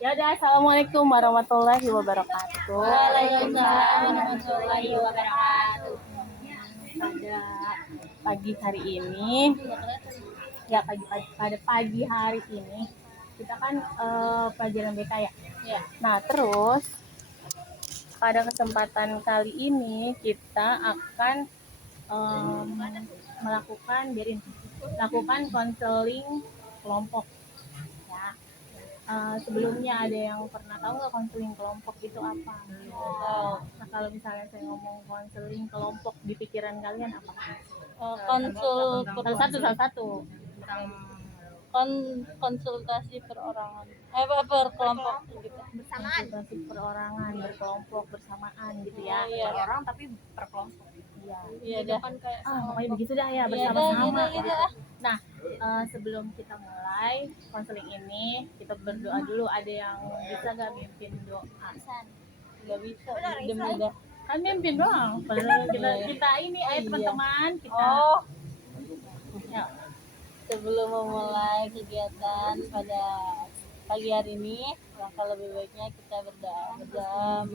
Ya udah, assalamualaikum warahmatullahi wabarakatuh. Waalaikumsalam warahmatullahi wabarakatuh. Pada pagi hari ini, pada pagi hari ini kita kan pelajaran BK ya. Ya. Nah terus pada kesempatan kali ini kita akan melakukan konseling kelompok. Ya. Sebelumnya ada yang pernah tahu nggak konseling kelompok itu apa? Nah kalau misalnya saya ngomong konseling kelompok di pikiran kalian apa? Salah satu. Konsultasi perorangan. Per kelompok gitu. Konsultasi perorangan, berkelompok, bersamaan gitu ya. Iya. Per orang tapi per kelompok. Iya dah. Pokoknya begitu dah ya, Iya dah, bersama-sama. gitu. Nah, sebelum kita mulai konseling ini, kita berdoa dulu. Ada yang bisa nggak mimpin doa? Nggak bisa. Demi dah. Kan mimpin doang. Padahal kita ini, ayo teman-teman kita. Ya. Sebelum memulai kegiatan pada pagi hari ini, langkah lebih baiknya kita berdoa.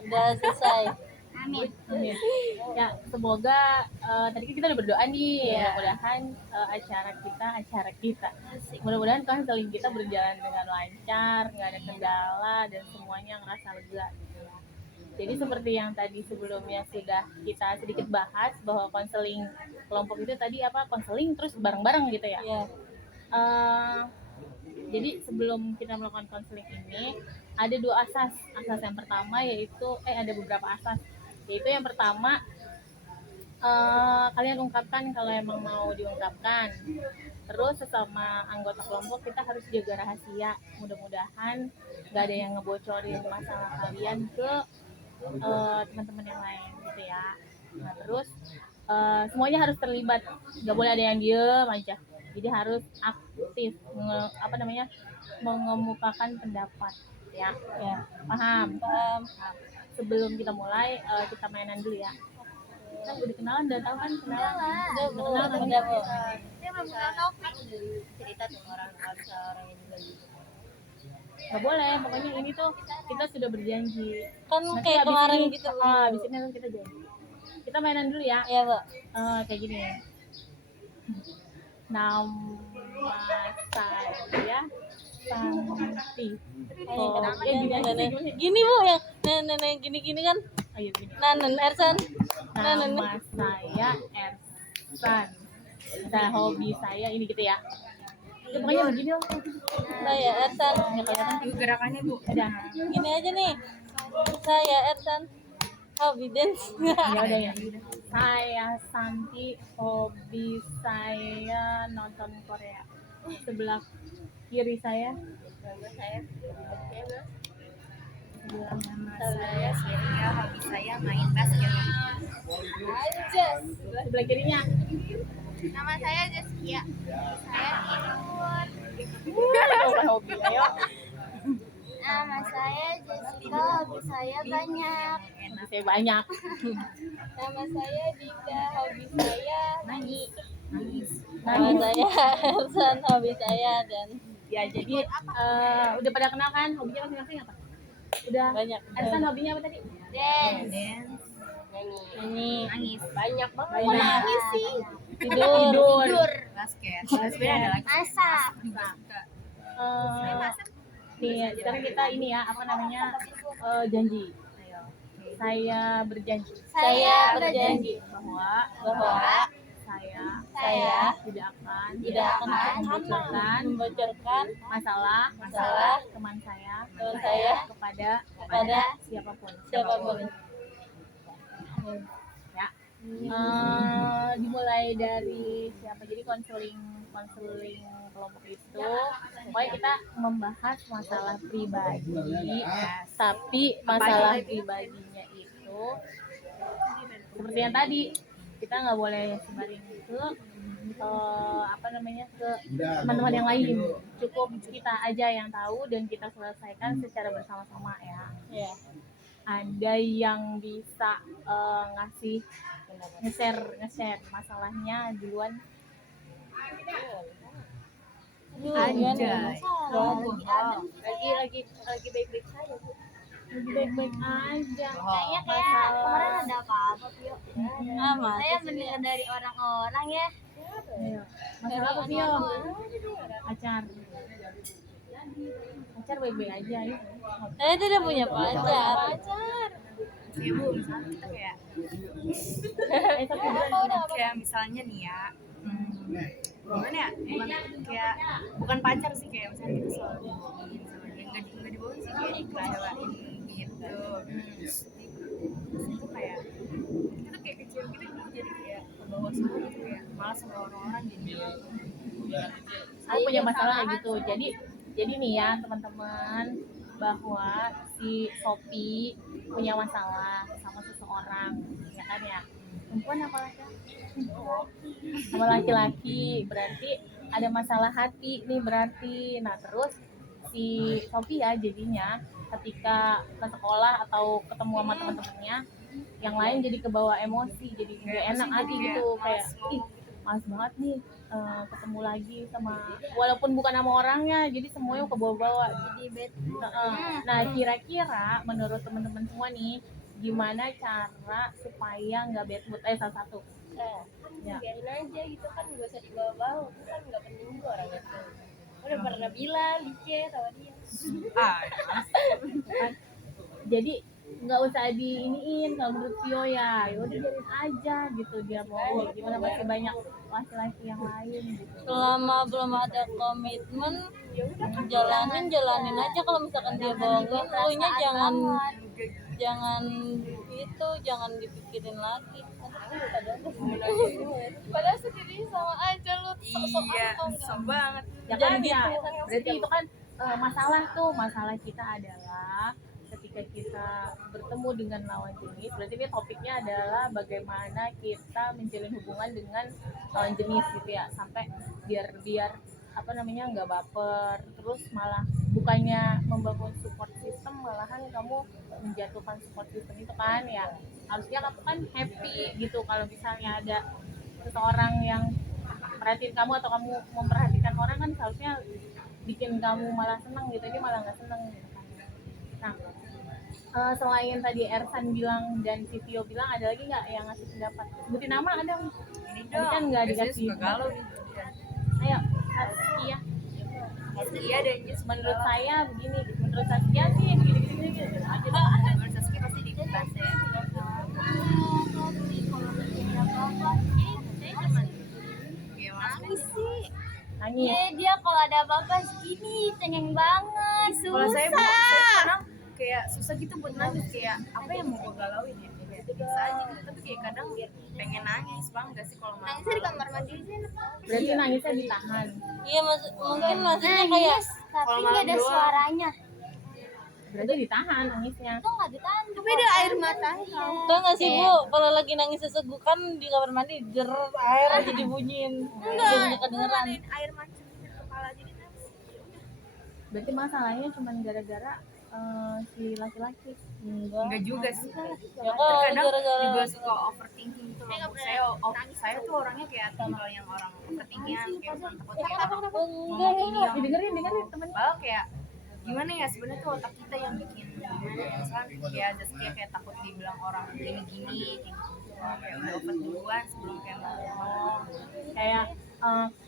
Udah selesai. Amin. Ya, semoga tadi kan kita udah berdoa nih. Iya. Mudah-mudahan acara kita. Mudah-mudahan konseling kita berjalan dengan lancar, nggak ada kendala dan semuanya ngerasa lega gitu ya. Jadi seperti yang tadi sebelumnya sudah kita sedikit bahas bahwa konseling kelompok itu tadi apa? Konseling terus bareng-bareng gitu ya. Iya. Jadi sebelum kita melakukan konseling ini ada dua asas. Asas yang pertama yaitu ada beberapa asas. Yaitu yang pertama kalian ungkapkan kalau emang mau diungkapkan. Terus sesama anggota kelompok kita harus jaga rahasia. Mudah-mudahan nggak ada yang ngebocorin masalah kalian ke teman-teman yang lain gitu ya. Nah terus semuanya harus terlibat, nggak boleh ada yang diem aja. Jadi harus aktif mengemukakan pendapat ya. Paham? Sebelum kita mulai kita mainan dulu ya. Kita udah kenalan, udah tahu kan kenalan? Udah, Bu. Dia belum kenal topik. Cerita tuh orang ini lagi. Nggak boleh, pokoknya ini tuh kita sudah berjanji. Kan Nanti kayak abis kemarin ini, gitu. abis ini kita janji. Kita mainan dulu ya. Iya, Bu. Kayak gini. Nama saya Santi. Gini Bu ya. Nenek gini kan. Ayo gini. Nanen Ersan. Nama saya Ersan. Nah, hobi saya ini gitu ya. Ya, pokoknya begini loh. Saya Ersan. Gerakannya Bu. Ada. Gini aja nih. Saya Ersan. Hobi dance. Ya udah ya. Saya Santi, hobi saya nonton Korea. Sebelah kiri saya. Nama saya Sheria, hobi saya main basket. Sebelah kirinya. Nama saya Zaskia. Saya tidur. Hobi ayo. Nama saya Jessica, hobi saya banyak. Saya banyak. Nama saya Dinda, hobi saya nangis. Nama saya Ersan. Hobi saya dan Ya jadi udah pada kenal kan hobinya masing-masing apa? Udah. banyak. Ersan hobinya apa tadi? Dance. Nyanyi. Nangis. Banyak banget. Banyak. Nangis sih. Tidur. Basket. Basket ada lagi. Masak. Nih sekarang kita ini ya janji. Saya berjanji Saya berjanji bahwa saya tidak akan membocorkan masalah teman saya kepada siapapun. Ya. Dimulai dari siapa? Jadi konseling kelompok itu pokoknya kita membahas masalah pribadi, tapi masalah pribadinya itu seperti yang tadi, kita nggak boleh sebarin ke ke teman-teman yang lain. Cukup kita aja yang tahu dan kita selesaikan secara bersama-sama ya. Ada yang bisa nge-share masalahnya duluan? Anjay. Lagi baik-baik saja Bu. Lagi baik-baik aja. Kayaknya kemarin ada apa-apa Pio. Saya mendengar dari orang-orang ya. Ayo. Masalah apa Pio? Pacar baik-baik aja ya. Saya tidak punya pacar. Ya Bu, misalnya kita kayak kayak misalnya nih ya, gimana ya, bukan pacar sih, kayak misalnya kita selalu dibohongin sama dia, nggak dibohongin sih, kayak dikecewain gitu. Terus itu kayak kita tuh kayak kecil gitu, jadi kayak kebawa semua gitu, kayak malas sama orang-orang jadi. Aku punya masalah kayak gitu. Jadi nih ya teman-teman, bahwa si Sophie punya masalah sama seseorang, ya kan ya. Perempuan apa laki-laki? Sama laki-laki, berarti ada masalah hati nih berarti. Nah terus si Sophie ya jadinya ketika ke sekolah atau ketemu sama teman-temannya yang lain jadi kebawa emosi, jadi nggak enak hati gitu, kayak ih males banget nih ketemu lagi sama, walaupun bukan sama orangnya, jadi semuanya kebawa-bawa jadi bad. Nah kira-kira menurut teman-teman semua nih gimana cara supaya nggak bad mood? Salah satu ya. Biarin aja gitu kan, gak usah dibawa-bawa, itu kan gak penting juga orang itu. Udah pernah bilang di chat sama dia. Jadi nggak usah diiniin kalau menurut Tio ya udah biarin aja gitu, dia mau gimana, masih banyak laki-laki yang lain gitu. Selama belum ada komitmen, jalanin aja. Kalau misalkan dia bohongin, pokoknya jangan dipikirin lagi. Padahal sendiri sama aja lu Sok banget. Ya kan ya, berarti itu kan masalah kita adalah ketika kita bertemu dengan lawan jenis, berarti ini topiknya adalah bagaimana kita menjalin hubungan dengan lawan jenis gitu ya, sampai biar apa namanya nggak baper, terus malah bukannya membangun support system, malahan kamu menjatuhkan support system itu kan ya. Harusnya kamu kan happy gitu kalau misalnya ada seseorang yang perhatiin kamu atau kamu memperhatikan orang, kan seharusnya bikin kamu malah seneng gitu, ini malah nggak seneng gitu kan. Nah selain tadi Ersan bilang dan si Tio bilang, ada lagi nggak yang ngasih pendapat? Sebutin nama ada. Ini Tadi kan nggak dikasih. galau nih. Ayo Saskia. Iya deh, Menurut saya begini, menurut Saskia sih gini aja. menurut Saskia pasti di kelas ya. nangis sih. Nangis. Dia kalau ada apa-apa segini cengeng banget, Kalau saya susah. kadang kayak susah gitu buat nangis, kayak apa yang mau gue galauin ya, kayak biasa aja gitu, tapi kayak kadang pengen nangis banget sih kalau malam. Nangisnya di kamar mandi aja. Berarti nangisnya ditahan. Iya, mungkin maksudnya kayak tapi nggak ada suaranya. Berarti ditahan nangisnya. Itu nggak ditahan, Tapi ada air matanya. Tahu nggak sih Bu, kalau lagi nangis sesegukan di kamar mandi air aja dibunyiin. Enggak kedengeran. Air mancur di kepala jadi nangis. Berarti masalahnya cuma gara-gara si laki-laki. Enggak juga sih. Ya kok Kadang gara-gara juga suka overthinking tuh loh. Saya tuh orangnya kayak tipikal yang orang overthinkingan, kayak takut enggak. Dengerin temen. Bahwa kayak gimana ya, sebenarnya tuh otak kita yang bikin gimana ya, misalkan kayak Zaskia kayak takut dibilang orang gini-gini kayak gitu, kayak udah over duluan sebelum kayak ngomong. Kayak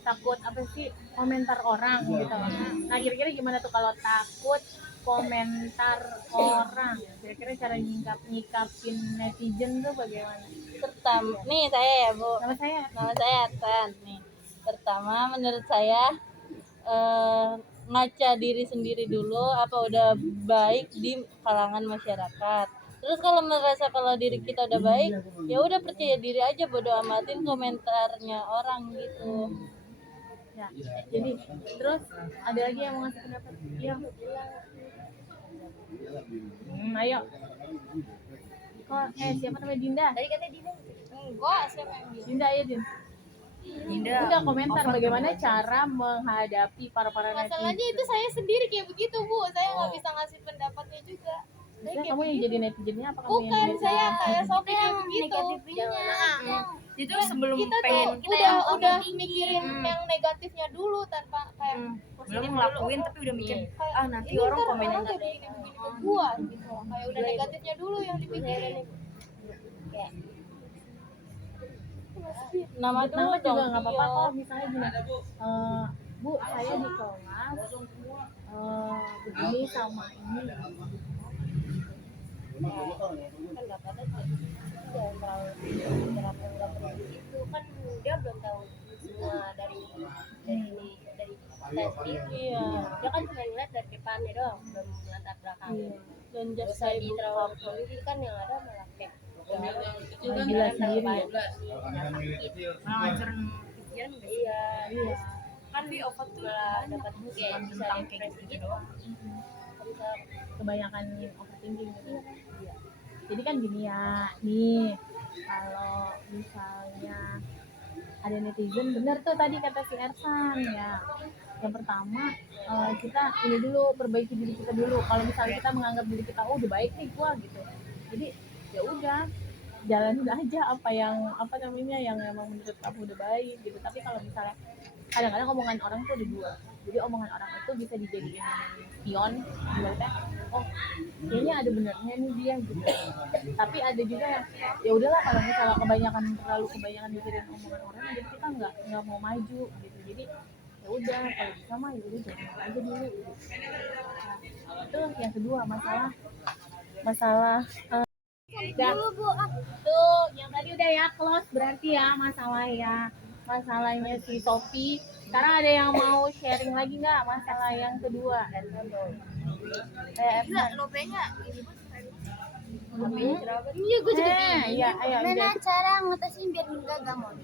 takut apa sih, komentar orang gitu. Nah kira-kira gimana tuh kalau takut komentar orang? Kira-kira cara nyikapin netizen tuh bagaimana? Pertama, nih saya ya Bu. Nama saya Tan nih. Pertama menurut saya ngaca diri sendiri dulu apa udah baik di kalangan masyarakat. Terus kalau merasa kalau diri kita udah baik, ya udah percaya diri aja, bodo amatin komentarnya orang gitu. Ya, jadi terus ada lagi yang mau ngasih pendapat? Iya. Ayo. Kok siapa namanya Dinda? Tadi katanya Dinda. Enggak, siapa yang bilang? Dinda ya Din. Dinda Udah komentar bagaimana cara menghadapi para netizen. Masalahnya itu saya sendiri kayak begitu Bu, saya nggak bisa ngasih pendapatnya juga. Kamu yang jadi netizennya apa kamu Bukan, yang saya kayak Sophie kayak begitu. negatifnya. itu sebelum kita pengen tuh udah mikirin yang negatifnya dulu tanpa kayak belum ngelakuin tapi udah mikir nanti ini orang ntar komenin orang kayak begini ke gua gitu loh. Kayak udah negatifnya dulu yang dipikirin. Nama dulu Nama dong. juga nggak apa-apa Iya. kalau misalnya gini, Bu saya di kelas begini sama ini. Kan nggak apa-apa sih. Jangan terlalu terapkan nggak perlu itu kan dia belum tahu semua dari testing. Iya. Dia kan cuma ngeliat dari depannya doang, belum latar belakangnya. Dan Gak just usah say terlalu polisi kan yang ada malah kayak Gila sendiri ya. malah ngancurin pikiran nggak sih? Iya. Kan di obat tuh Malah dapat kayak bisa tentang kayak depresi gitu gitu. doang. Bisa Kebanyakan overthinking gitu. Jadi kan gini ya, nih kalau misalnya ada netizen, bener tuh tadi kata si Ersan ya. Yang pertama kita ini dulu, perbaiki diri kita dulu. Kalau misalnya kita menganggap diri kita udah baik nih gua gitu, jadi ya udah jalanin aja apa yang yang emang menurut kamu udah baik gitu. Tapi kalau misalnya kadang-kadang omongan orang tuh ada dua, jadi omongan orang itu bisa dijadiin spion, ibaratnya oh kayaknya ada benernya nih dia gitu. Tapi ada juga yang ya udahlah, kalau misalnya terlalu kebanyakan mikirin omongan orang, jadi kita nggak mau maju gitu. Jadi ya udah, kalau bisa mah ya udah jalan aja dulu gitu. Nah, itu yang kedua, masalah tuh yang tadi udah ya close berarti ya masalahnya si Sophie. Sekarang ada yang mau sharing lagi nggak masalah yang kedua? lobenya Iya, gue juga iya, ayo. gimana cara ngatasin biar nggak gamon?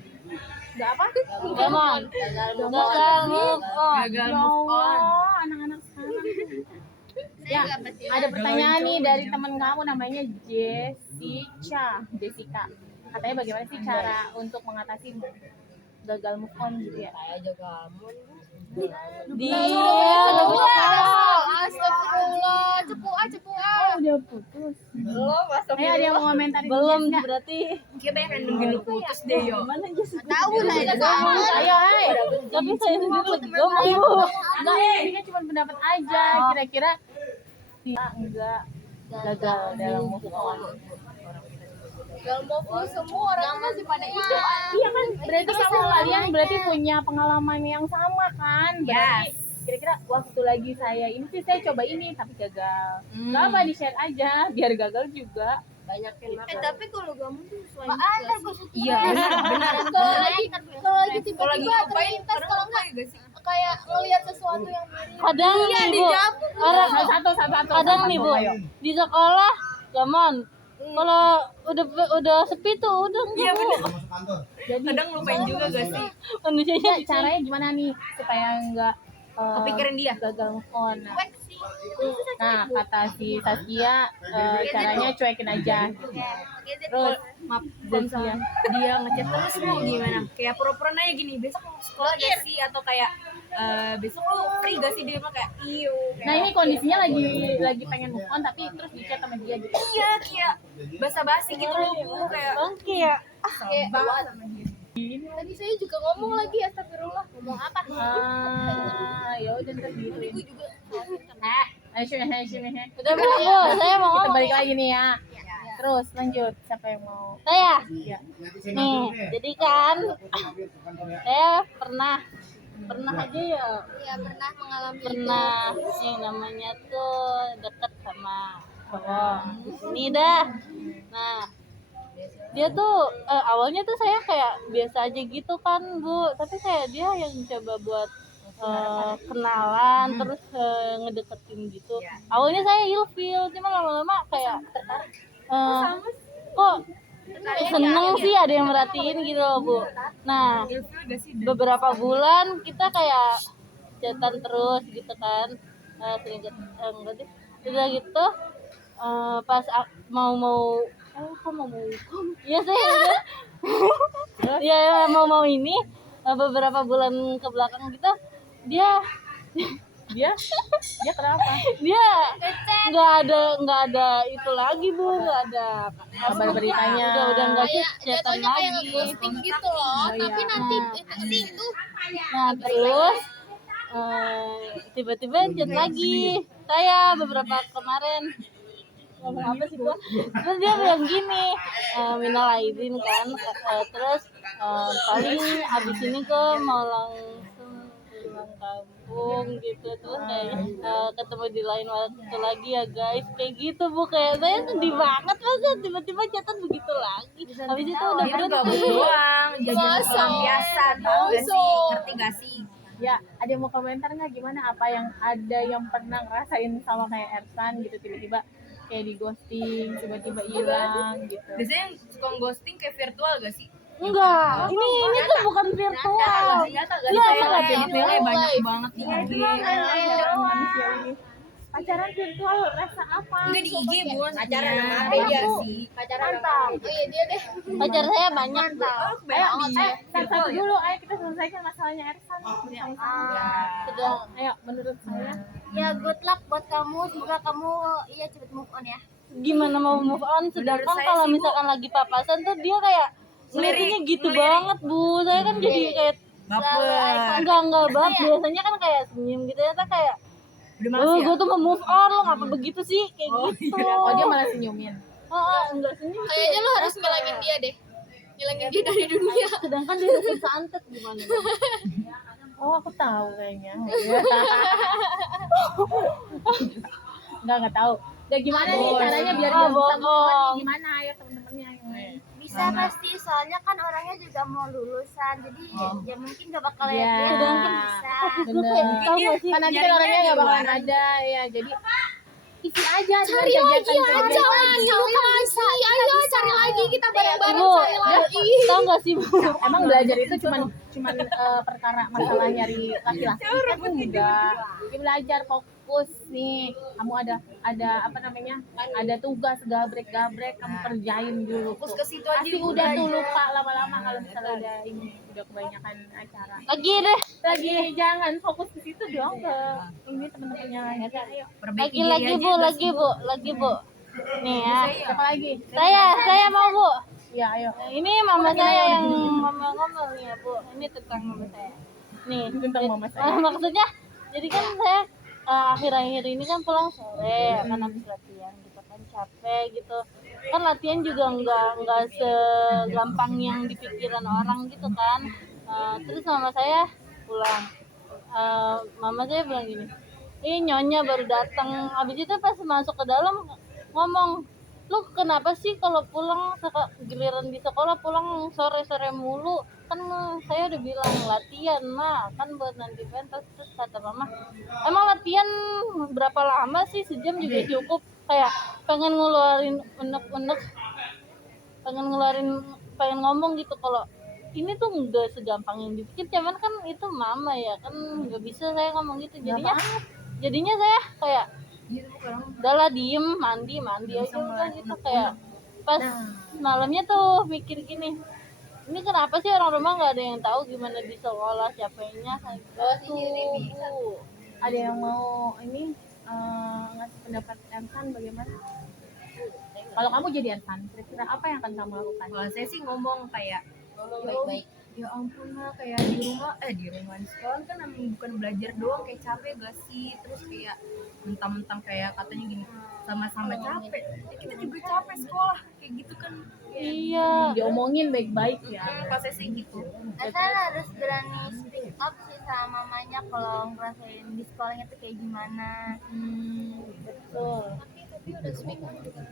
Nggak apa? Gamon. Gagal move on. Gagal Ya move on. Allah, anak-anak sekarang. Ya, ada pertanyaan nih dari teman kamu namanya Jessica. Katanya bagaimana sih cara untuk mengatasi gagal move on gitu ya? Kayak juga gamon. Dia Astagfirullah, cepu Oh, udah putus. belum masuk Ayo, ada yang mau komentarin belum Jess nggak? berarti. Kayak banyak yang nungguin lu putus deh yo. Mana Jess? tahu lah itu Ayo, hai. Tapi saya sendiri gamon bu. Enggak, ini kan cuma pendapat aja. Kira-kira dia enggak gagal dalam move on. Gak mau semua orang masih pada hidup. Iya kan, berarti kalian berarti punya pengalaman yang sama kan? Berarti kira-kira waktu lagi saya ini sih saya coba ini tapi gagal. Gak apa, di-share aja biar gagal juga. Banyak yang Tapi kalau kamu tuh selain iya benar. Kalau lagi tiba-tiba terlintas kalau nggak enggak sih? kayak ngelihat sesuatu yang mirip. Kadang nih bu. Satu. Kadang nih bu. Di sekolah gamon. Kalau udah sepi tuh udah Iya bu. benar. Jadi Kadang lupain juga gak sih? Manusianya ya, caranya gimana nih supaya enggak Kepikiran dia. gagal move on. Nah, kata si Saskia caranya cuekin aja. Terus Maaf, kalau misalnya dia ngechat terus mau gimana? Kayak pura-pura nanya gini, besok mau sekolah gak sih? Atau kayak besok lu free gak sih? Dia mah kayak iyo. nah ini kondisinya lagi pengen move on tapi terus di chat sama dia gitu. Iya, kayak basa-basi gitu loh bu. Kayak Oke ya. banget sama dia. Tadi saya juga ngomong lagi astagfirullah. Ngomong apa? Ya udah ntar gitu. Gue juga Ayo. Udah bu, saya mau Kita ngomong. balik lagi nih ya. Terus lanjut, siapa yang mau? Saya. Ya. Nih, jadi kan saya pernah aja ya ya pernah mengalami pernah yang namanya tuh deket sama cowok ini dah. Nah dia tuh awalnya tuh saya kayak biasa aja gitu kan bu, tapi kayak dia yang coba buat kenalan terus ngedeketin gitu. Awalnya saya ilfeel, cuma lama-lama kayak kok seneng sih ada yang merhatiin gitu loh bu. Nah beberapa bulan kita kayak chatan terus gitu kan, sering enggak deh udah gitu pas mau ya saya ya mau ini beberapa bulan ke belakang gitu dia Dia kenapa? Dia nggak ada itu lagi bu, nggak ada Kabar beritanya. udah nggak Kayak chatan jatuhnya kayak lagi. nge-ghosting gitu loh, tapi nanti itu Nah terus tiba-tiba chat lagi saya beberapa kemarin ngomong apa sih gua, terus dia bilang gini, minal aidin kan, terus paling abis ini gua mau langsung pulang kampung gitu, terus kayak ketemu di lain waktu lagi ya guys, kayak gitu bu, kayak saya sedih banget masa tiba-tiba chatan begitu lagi, habis itu udah Dia tuh berhenti. gabut doang, jajan pelampiasan, tau gak sih? Ngerti gak sih? Ya, ada yang mau komentar nggak gimana? Apa yang ada yang pernah ngerasain sama kayak Ersan gitu, tiba-tiba kayak di ghosting, tiba-tiba hilang gitu. Biasanya yang suka ghosting kayak virtual gak sih? Enggak, ini tuh bukan virtual. Nyata gak Iya, sih? nyata. Tele banyak banget di IG. Manusia ini. Pacaran virtual rasa apa? Enggak di IG bun. Pacaran sama Iya, apa iya dia? sih. Pacaran Mantap. oh iya dia deh. Pacar saya banyak. Ayo, satu dulu, ayo kita selesaikan masalahnya Ersan. Sedang Ayo, menurut saya Ya good luck buat kamu, semoga kamu iya cepet move on ya. gimana mau move on, sedangkan Menurut saya kalau sih, Bu, misalkan lagi papasan tuh dia kayak ngeliatinnya gitu banget bu, saya kan jadi kayak Baper. enggak banget, biasanya kan kayak senyum gitu ya, kayak Udah males ya? gue tuh mau move on, lo ngapa begitu sih, kayak gitu. oh dia malah senyumin. Enggak senyum sih. Kayaknya lo harus ngilangin dia deh. Ngilangin dia dari dunia. Sedangkan dia udah santet gimana Bang? Oh, aku tahu kayaknya. Enggak tahu. Ya gimana nih caranya biar dia bisa move on nih? Gimana ayo teman-temannya yang lain. Bisa pasti, soalnya kan orangnya juga mau lulusan, jadi ya mungkin gak bakal Iya. lihat dia, mungkin bisa. Gue kayak tau gak sih, Kan nanti kan orangnya nggak bakalan ada ya, jadi isi aja Cari lagi aja lagi, lu kan bisa. Ayo cari lagi, kita bareng-bareng Bu, cari lagi. tau gak sih bu, emang belajar itu cuman perkara masalah nyari laki-laki kan enggak. Dia belajar fokus nih, kamu ada apa namanya, ada tugas gabrek kamu kerjain dulu. Fokus ke situ aja. Pasti udah tuh lupa lama-lama kalau misalnya udah kebanyakan acara. lagi deh, Lagi jangan fokus ke situ dong, ke ini teman-temannya lain. Ayo, Perbaiki lagi diri aja, lagi bu, nih ya, siapa lagi? saya mau bu. Ya ayo. Ini mama saya yang ngomong-ngomong nih ya bu, ini tentang mama saya. Nih Tentang mama saya. maksudnya, jadi kan saya akhir-akhir ini kan pulang sore, kan habis latihan gitu kan, capek gitu. Kan latihan juga nggak segampang yang dipikiran orang gitu kan. Terus mama saya pulang, mama saya bilang gini, nyonya baru datang. Habis itu pas masuk ke dalam ngomong, lu kenapa sih kalau pulang giliran di sekolah pulang sore-sore mulu, kan saya udah bilang latihan mah kan buat nanti pentas. Terus kata mama, emang latihan berapa lama sih, sejam juga cukup, kayak pengen ngeluarin unek-unek, pengen ngomong gitu kalau ini tuh enggak segampang yang dipikir, cuman kan itu mama ya kan, nggak bisa saya ngomong gitu, jadinya saya kayak udahlah diem, mandi aja udah gitu. Kayak pas malamnya tuh mikir gini, ini kenapa sih orang rumah nggak ada yang tahu gimana di sekolah capeknya kayak gitu. Ada yang mau ini ngasih pendapat Ersan bagaimana? Kalau kamu jadi Ersan, kira-kira apa yang akan kamu lakukan? Kalau saya sih ngomong kayak baik-baik. ya ampun lah, kayak di rumah di sekolah kan emang bukan belajar doang, kayak capek gak sih, terus kayak mentang-mentang kayak katanya gini sama-sama capek, ya kita juga capek sekolah kayak gitu kan. Iya, Diomongin baik-baik ya. Pas saya sih gitu. Asal harus berani speak up sih sama mamanya kalau ngerasain di sekolahnya tuh kayak gimana. Betul. Tapi udah speak up juga.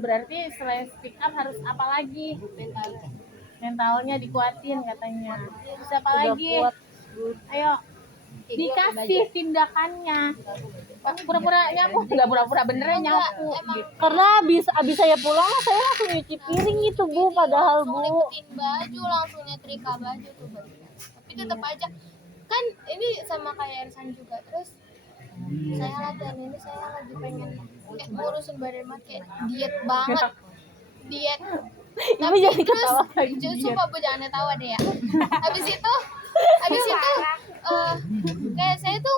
Berarti selain speak up harus apa lagi? Mentalnya dikuatin katanya. Terus apa lagi? Ayo dikasih tindakannya. Pura-pura nyapu, nggak pura-pura beneran nyapu. Gitu. karena abis saya pulang saya langsung nyuci piring gitu bu, padahal Langsung bu lipetin baju, langsung nyetrika baju tuh baru. Tapi tetap aja kan ini sama kayak Ersan juga. Terus saya latihan ini, saya lagi pengen kayak ngurusin badan banget, kayak diet banget, diet. Ibu jangan Terus ketawa sumpah bu, jangan ketawa deh ya. Habis itu kayak saya tuh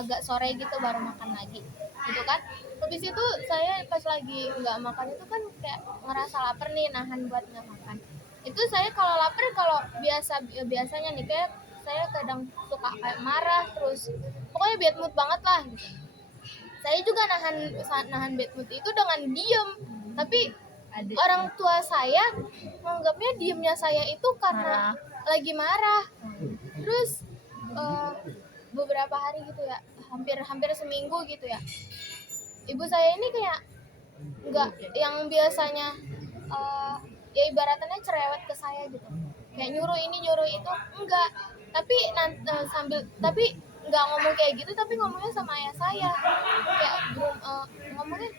agak sore gitu baru makan lagi gitu kan. Habis itu saya pas lagi nggak makan itu kan kayak ngerasa lapar nih, nahan buat nggak makan. Itu saya kalau lapar, kalau biasanya nih kayak saya kadang suka kayak marah, terus pokoknya bad mood banget lah gitu. Saya juga nahan bad mood itu dengan diem, tapi orang tua saya menganggapnya diemnya saya itu karena lagi marah. Terus beberapa hari gitu ya, hampir seminggu gitu ya, ibu saya ini kayak nggak, yang biasanya ya ibaratnya cerewet ke saya gitu, kayak nyuruh ini nyuruh itu enggak, tapi tapi nggak ngomong kayak gitu, tapi ngomongnya sama ayah saya kayak ngomongnya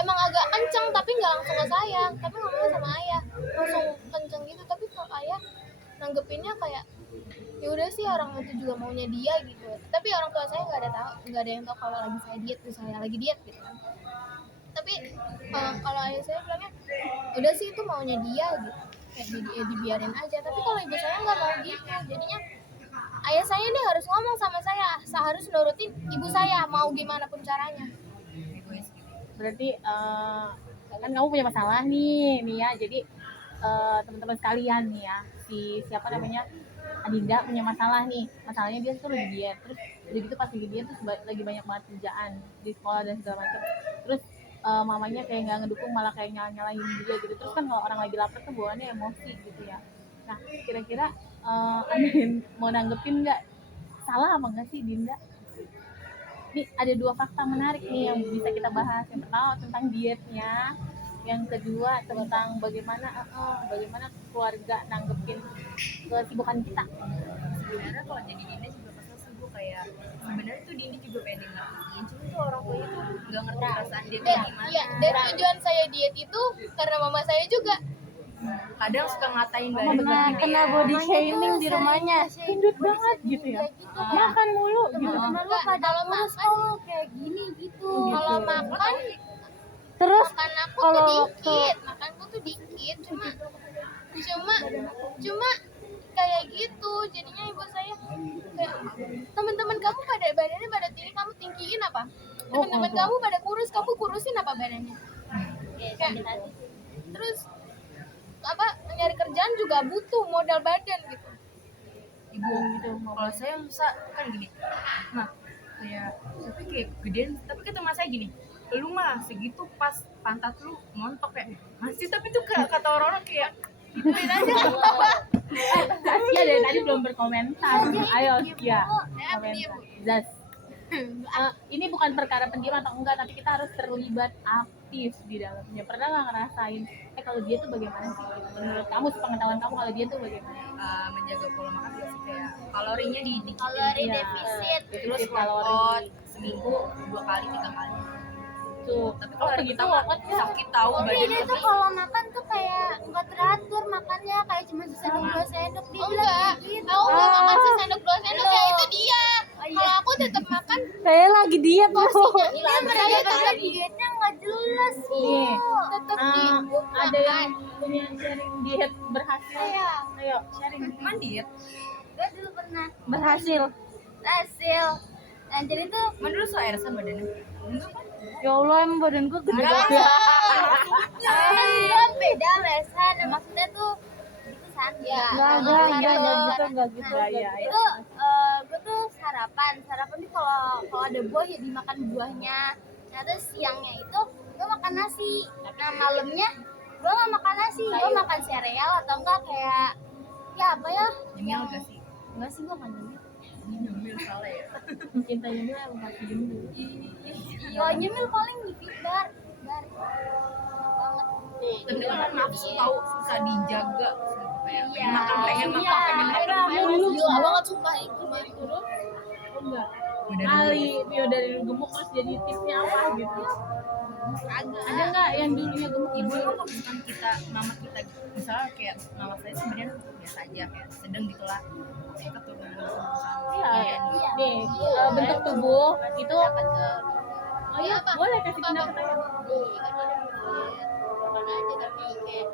emang agak kenceng tapi nggak langsung ke saya, tapi ngomongnya sama ayah langsung kenceng gitu. Tapi kalau ayah nanggepinnya kayak ya udah sih, orang itu juga maunya dia gitu. Tapi orang tua saya nggak ada yang tahu kalau lagi saya diet tuh, saya lagi diet gitu kan. Tapi kalau ayah saya bilangnya udah sih itu maunya dia gitu, kayak dibiarin aja. Tapi kalau ibu saya nggak mau gitu, jadinya ayah saya ini harus ngomong sama saya harus nurutin ibu saya mau gimana pun caranya. Berarti kan kamu punya masalah nih ya. Jadi teman-teman sekalian nih ya, siapa namanya, Adinda punya masalah nih. Masalahnya dia tuh lagi diet, terus udah gitu pas lagi diet terus lagi banyak banget kerjaan di sekolah dan segala macam. Terus mamanya kayak nggak ngedukung, malah kayak nyalahin juga gitu. Terus kan kalau orang lagi lapar tuh bawaannya emosi gitu ya. Nah kira-kira Adin mau nanggepin nggak, salah apa nggak sih Dinda? Nih ada 2 fakta menarik nih yang bisa kita bahas. Yang pertama tentang dietnya, yang kedua tentang bagaimana keluarga nanggepin kesibukan kita. Sebenarnya kalau jadi Dinda juga kesel sih, gue kayak sebenarnya tuh Dinda juga pengen ngertiin, cuma tuh orang tuanya tuh nggak ngerti perasaan dia kayak gimana. Iya, dan tujuan saya diet itu karena mama saya juga. Kadang suka ngatain Mama badan bener gitu Kena ya. body shaming di rumahnya. Gendut banget gitu ya, makan mulu gitu. Enggak, kalau makan kayak gini gitu. kalau makan Terus makan aku kalau tuh dikit, makanku tuh dikit, cuma kayak gitu. Jadinya ibu saya kayak, teman-teman kamu pada badannya pada tinggi, kamu tinggiin apa? Teman-teman kamu pada kurus, kamu kurusin apa badannya? Kayak, terus apa, nyari kerjaan juga butuh modal badan gitu. Ibu gitu. Kalau saya bisa kan gini, nah kayak tapi kayak gedean, tapi kata mas saya gini, lu mah segitu pas pantat lu montok kayak masih, tapi tuh kata orang-orang kayak gituin aja. Saskia dari tadi belum berkomentar. Ayo Saskia, komentar. Zas. Ini bukan perkara pendiam atau enggak, tapi kita harus terlibat aktif di dalamnya. Pernah nggak ngerasain kalau dia tuh bagaimana sih? Menurut kamu, sepengetahuan kamu, kalau dia tuh bagaimana? Menjaga pola makan juga sih, kayak kalorinya didikitin, Kalori Iya. defisit. terus Defisit workout kalori. seminggu 2 kali 3 kali. Tuh, Tapi kalau hari begitu pertama workout sakit tahu Tapi badan dia tuh kalau makan tuh kayak nggak teratur makannya, kayak cuma sesendok 2 sendok. Dia bilang Enggak, kayak gitu. aku nggak makan sesendok 2 sendok, ya itu dia. Kalau aku tetap makan saya lagi diet loh. Dia mereka tetap dietnya nggak jelas nih, tetap di ada yang punya sharing diet berhasil? Ayo sharing. cuman diet. Gue dulu pernah Berhasil. hasil. Nah jadi tuh Cuman dulu so airsan badannya. Enggak kan? Ya Allah, emang badan gua gede Enggak. banget. gue beda lesan. Maksudnya tuh itu san. Ya, Enggak gitu. Iya. Itu gue tuh sarapan tuh kalau ada buah ya dimakan buahnya. Nah terus siangnya itu gue makan nasi. Nah malamnya gue nggak makan nasi, gue makan sereal atau enggak kayak ya apa ya? Nyemil gak sih? Enggak sih, gue nggak nyemil. Nyemil salah ya. Cintanya dia emang masih jemur. Kalau nyemil paling di bar banget. Tapi kan nafsu tahu susah dijaga. Kayak Iya. pengen makan, Iya. pengen makan. Dulu gila banget sumpah itu turun. enggak. Udah Kali Mio dari gemuk terus jadi tipsnya apa gitu? Ada nggak yang dulunya gemuk Ibu kan kalau misalkan mama kita misalnya kayak mama saya sebenarnya biasa aja kayak sedang gitulah, saya keturunan Iya. Nih, bentuk tubuh itu. Oh iya, boleh kasih pendapat aja. Makan aja tapi kayak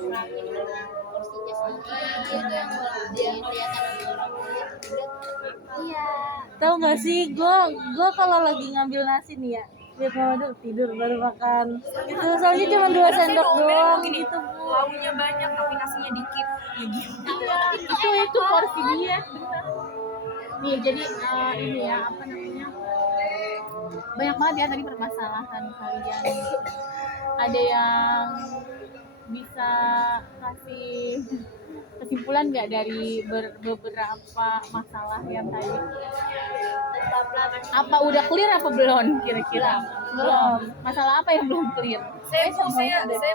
kurang ini. porsinya sendiri dia tuh yang ngelakuin kelihatan ada orang lain udah iya Tahu nggak sih, gue kalau lagi ngambil nasi nih ya, lihat mama dulu tidur baru makan. Itu soalnya cuma 2 sendok doang gitu bu. Lauknya banyak tapi nasinya dikit. Ya gitu. Itu porsi dia bener. Nih jadi ini ya apa namanya, banyak banget ya tadi permasalahan kalian gitu. Ada yang bisa kasih kesimpulan nggak dari beberapa masalah yang tadi? Apa udah clear apa belum kira-kira? Belum. Masalah apa yang belum clear? Saya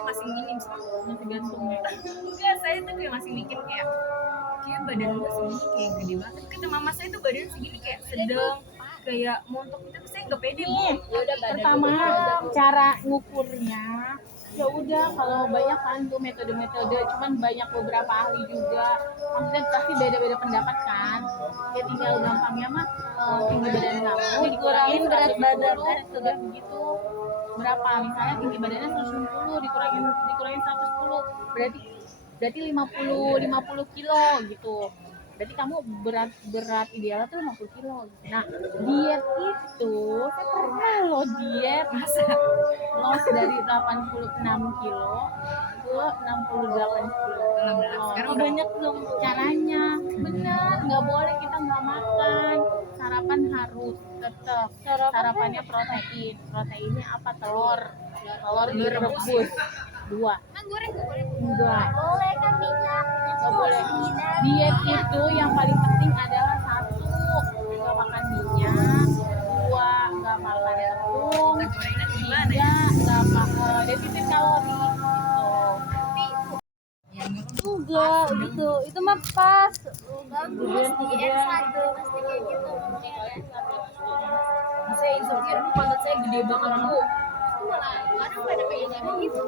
masih minim sih. Masih gantung ya. Enggak, saya tuh kayak masih mikir kayak badan gue segini kayak gede banget. Kata mama saya tuh badan segini kayak sedang kayak montok gitu, saya nggak pede bu. Pertama cara ngukurnya ya udah, kalau banyak kan tuh metode-metode, cuman banyak beberapa ahli juga, maksudnya pasti beda-beda pendapat kan. Ya tinggal gampangnya mah tinggi badan kamu dikurangin berat badan sudah begitu. Berapa misalnya tinggi badannya 160 dikurangin 110 berarti 50 kilo gitu. Berarti kamu berat idealnya tuh 50 kilo. Nah, diet itu saya pernah loh diet loss dari 86 kilo ke 68 kilo. Sekarang Oh, banyak dong caranya. Benar, nggak boleh kita nggak makan. Sarapan harus tetap. Sarapannya protein. Proteinnya apa? Telur direbus 2. kan goreng gak boleh Enggak. boleh kan minyak Nggak boleh. Diet itu yang paling penting adalah 1, nggak makan minyak, 2, nggak makan tepung, 3, nggak makan defisit kalori gitu. Enggak gitu, itu mah pas. bagus diet satu pasti kayak gitu ngomongnya saya insecure bu, pantat saya gede banget bu. malah kadang pada pengen kayak gitu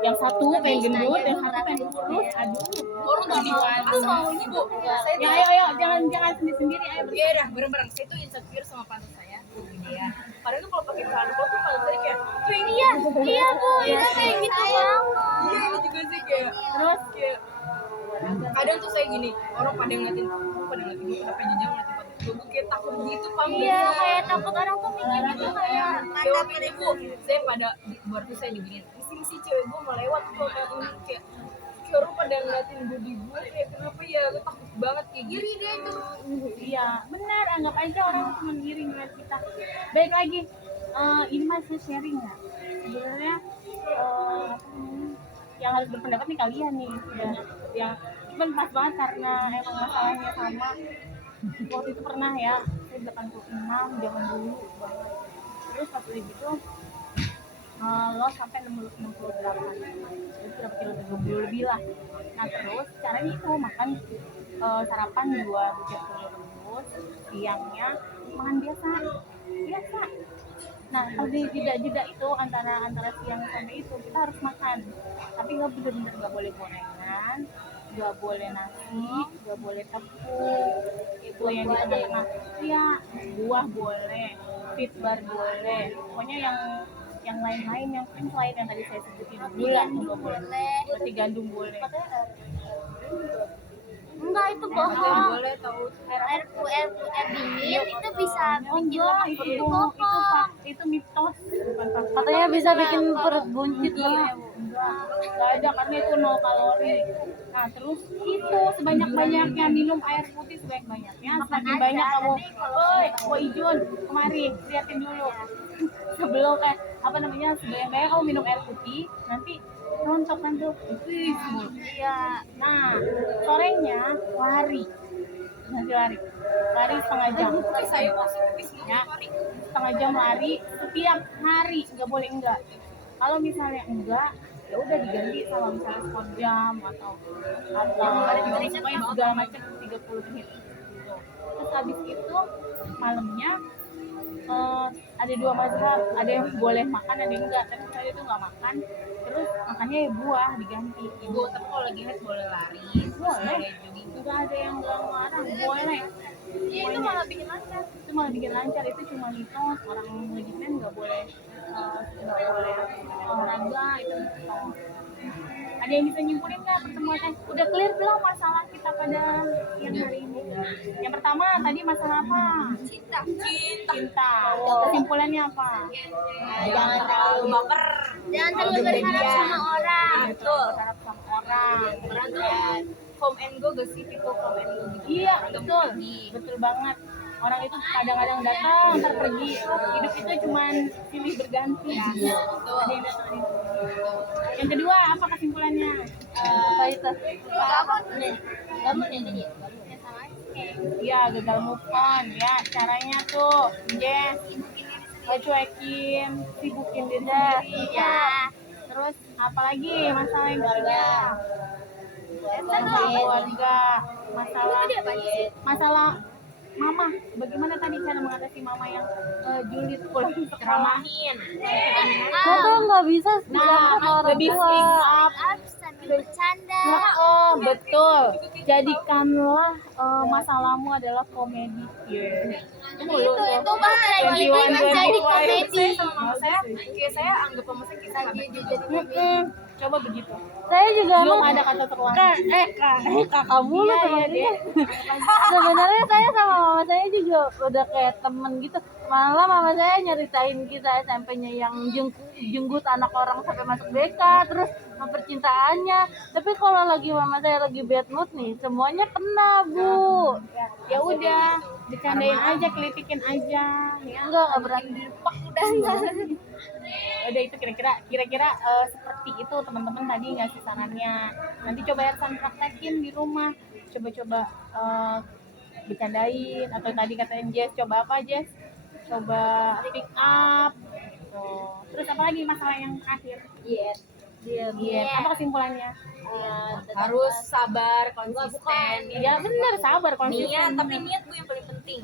Yang satu pengen gendut, yang satu pengen kurus. Aduh. Orang tuh di maunya bu. Saya Ya tuh ayo jangan sendiri ayo. ya udah bareng-bareng. Saya tuh insecure sama pantat saya gede ya. Padahal tuh kalau pakai celana tuh pantat saya kayak tuh ini ya. iya bu itu kayak gitu banget Iya ini juga sih kayak terus kayak kadang tuh saya gini, orang pada ngeliatin gue kenapa jenjang ngeliatin pantat gue kayak takut gitu paham iya nggak? kayak takut orang tuh mikir gitu kayak Jawab ini bu, saya pada buat tuh saya diginiin misi cewek gue mau lewat tuh sama ini kayak orang pada ngeliatin body gue kayak kenapa ya, gue takut banget kayak gini deh tuh. Iya, benar. Anggap aja orang cuma ngiri ngeliat kita. Baik lagi, ini masih sharing ya. Sebenarnya apa namanya, yang harus berpendapat nih kalian nih. Ya, yang cuman pas banget karena emang masalahnya sama. Waktu itu pernah ya, saya 86 zaman dulu banget. Terus pas udah gitu, lo sampai 68, jadi berapa kilo, 30 lebih lah. Nah terus caranya itu makan sarapan 2 butir telur rebus, siangnya makan biasa. Nah kalau di jeda itu antara siang sampai itu kita harus makan, tapi nggak bener-bener nggak boleh gorengan, nggak boleh nasi, nggak boleh tepung, itu yang di tengah-tengah. Iya, buah boleh, fit bar boleh, pokoknya yang lain-lain yang selain yang tadi saya sebutin, gula juga boleh, roti gandum boleh. enggak itu bohong Boleh tahu air dingin itu bisa bikin Enggak, lemak itu bohong itu mitos, bukan fakta. Katanya bisa bikin perut buncit Iya, ya. nggak ada karena itu 0 kalori. Nah terus itu sebanyak-banyaknya minum air putih sebanyak-banyaknya. Semakin banyak kamu, Ko Ijun kemari liatin dulu. Sebelum apa namanya, sebanyak-banyak kamu minum air putih, nanti rontok kan tuh. Iya. Nah sorenya lari, nanti lari setengah jam. saya masih pipis Ya, setengah jam lari setiap hari, nggak boleh enggak. Kalau misalnya enggak, ya udah diganti sama misalnya sport jam atau pokoknya segala macam 30 menit gitu. Terus habis itu malamnya ada 2 mazhab, ada yang boleh makan, ada yang enggak. Tapi saya itu nggak makan, terus makannya ya buah diganti. ibu, tapi kalau lagi head boleh lari, Boleh, jogging. nggak ada yang nggak melarang, boleh. iya itu malah bikin lancar Itu malah bikin lancar, itu cuma mitos. Orang lagi nggak boleh olahraga, itu mitos. Ada Ada yang bisa nyimpulin nggak pertemuan? Udah clear belum masalah kita pada siang hari ini? Yang pertama tadi masalah apa? Cinta. Kesimpulannya apa? Jangan terlalu baper. Jangan terlalu berharap sama orang. Betul. Berharap sama orang. Orang tuh ya come and go gak sih, people come and go gitu. Iya betul, betul banget. Orang itu kadang-kadang datang, ntar pergi. Hidup itu cuman silih berganti. Ada yang datang, ada yang pergi. Yang kedua apa kesimpulannya? Apa itu? Kamu nih. Iya gagal move on ya. Caranya tuh, Jess, cuekin, sibukin diri sendiri. Ya. Terus apalagi masalah yang ketiga? Masalah keluarga, masalah mama. Bagaimana tadi cara mengatasi mama yang julid pulang sekolah? Gue tuh nggak bisa Nah, sama orang lebih tua. speak up. Sambil bercanda. Betul. Jadikanlah masalahmu adalah komedi. Itu bahkan lagi itu jadi komedi. Sama saya, kayak saya anggap sama saya kita Coba begitu. Saya juga Belum emang ada kata terlambat. kakak mulu Iya, teman iya, kita. Sebenarnya saya sama mama saya juga udah kayak temen gitu. Malah mama saya nyeritain kita SMP-nya yang jenggut anak orang sampai masuk BK, terus percintaannya. Tapi kalau lagi mama saya lagi bad mood nih, semuanya kena, Bu. Ya udah, bercandain aja, kelitikin aja. Ya. Enggak berani. Udah itu kira-kira seperti itu teman-teman tadi ngasih sarannya. Nanti coba Ersan praktekin di rumah. Coba-coba bercandain atau tadi katain Jess, coba apa Jess? Coba pick up. Gitu. Terus apa lagi masalah yang terakhir? Diet. Apa kesimpulannya? harus sabar, konsisten. Ya benar, sabar konsisten. Niat, tapi niat gue yang paling penting.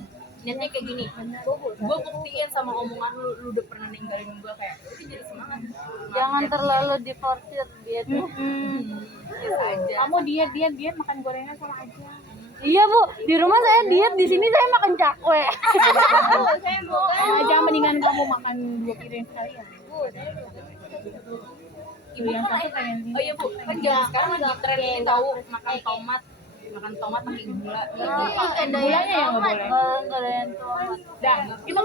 Niatnya kayak gini, gue buktiin sama omongan lu udah pernah ninggalin gue, kayak itu jadi semangat. Jangan terlalu diforsir dia tuh. Biasa aja. Kamu diet makan gorengan sama aja. Iya, Bu. Di rumah saya diet, di sini saya makan cakwe. Jangan mendingan kamu makan 2 piring sekalian. Ibu yang kan satu pengen oh iya Bu, kan zaman sekarang lagi tren ini tahu makan tomat pakai gula. Gulanya yang nggak boleh. Enggak ada yang tua. Dah, kita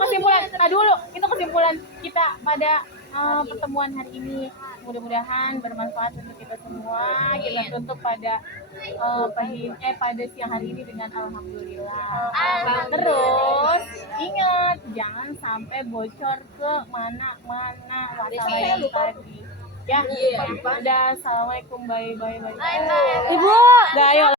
kesimpulan kita pada pertemuan hari ini. Mudah-mudahan bermanfaat untuk kita semua. Kita tutup pada pada siang hari ini dengan alhamdulillah. Terus ingat jangan sampai bocor ke mana-mana masalah yang tadi. Ya, udah assalamualaikum, bye. Ibu, Dah, ayo.